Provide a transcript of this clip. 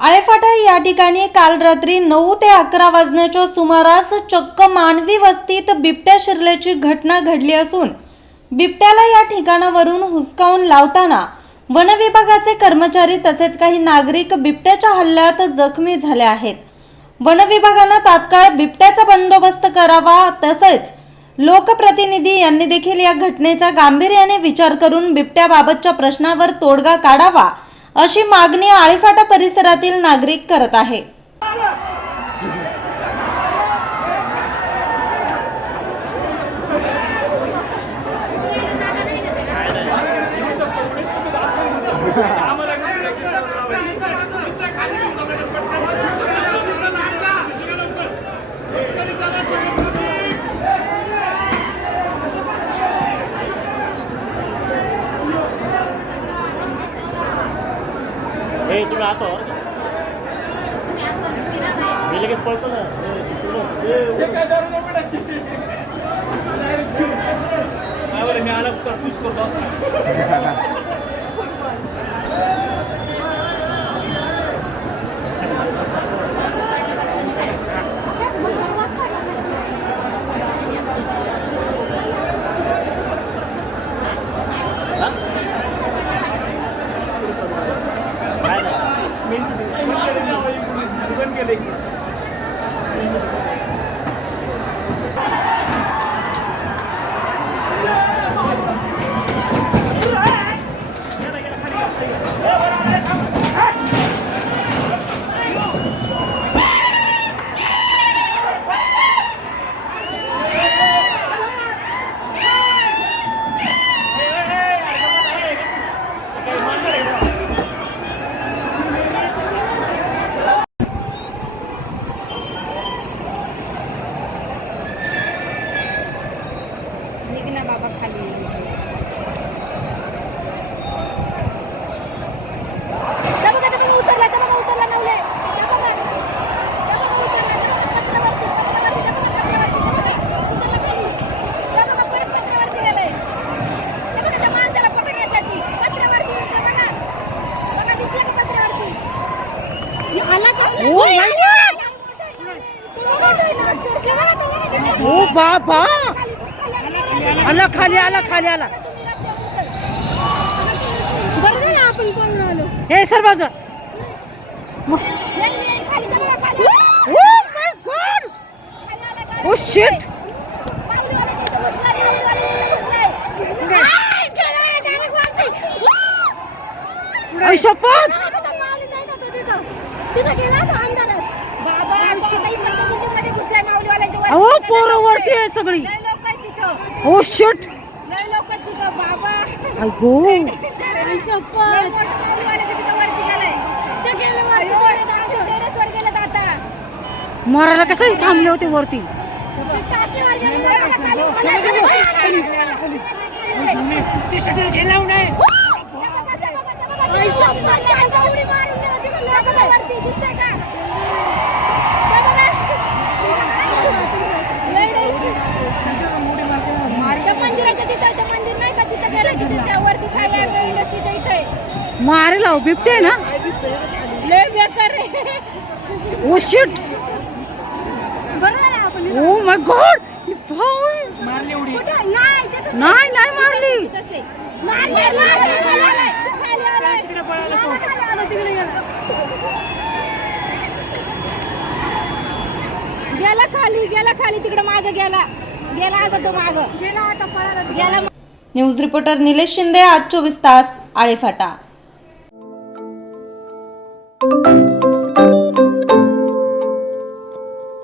ठिकाणी काल रात्री नऊ ते अकरा वाजण्याच्या सुमारास चक्क मानवी वस्तीत बिबट्या शिरल्याची घटना घडली असून बिबट्याला या ठिकाणावरून हुसकावून लावताना वनविभागाचे कर्मचारी तसेच काही नागरिक बिबट्याच्या हल्ल्यात जखमी झाले आहेत. वनविभागानं तात्काळ बिबट्याचा बंदोबस्त करावा तसेच लोकप्रतिनिधी यांनी देखील या घटनेचा गांभीर्याने विचार करून बिबट्याबाबतच्या प्रश्नावर तोडगा काढावा अशी मागणी आळीफाटा परिसरातील नागरिक करत आहे. तुम्ही आता हो. मी लगेच पळतो ना. मी आला पुश करतो असं. ना बंद केले निघ ना बाबा आला खाली आला खाली आला. हे सर बाजू ओ शिट शपथ. अहो पोरं वरती आहे सगळी लय लोक आहेत तिथं. ओ शिट लय लोक आहेत तिथं, बाबा. आई गो लय मोठं माऊलीवाल्याचं तिथं वरती गेलंय. अयो, असं terrace वर गेलेत आता. मारायला कशाला थांबले होते वरती टाकीवर गेले. मारेल अहो बिबटे आहे ना? लय बेकार रे ओ शिट बरं झालं आपण ओ माय गॉड? नाही तिथं नाही नाही मारली. मारलं, मारलं, गेला. गेला खाली गेला खाली. तिकडे माग गेला. गेला आता तो माग. गेला आता पळाला गेला न्यूज रिपोर्टर निलेश शिंदे आज चोवीस तास आळीफाटा.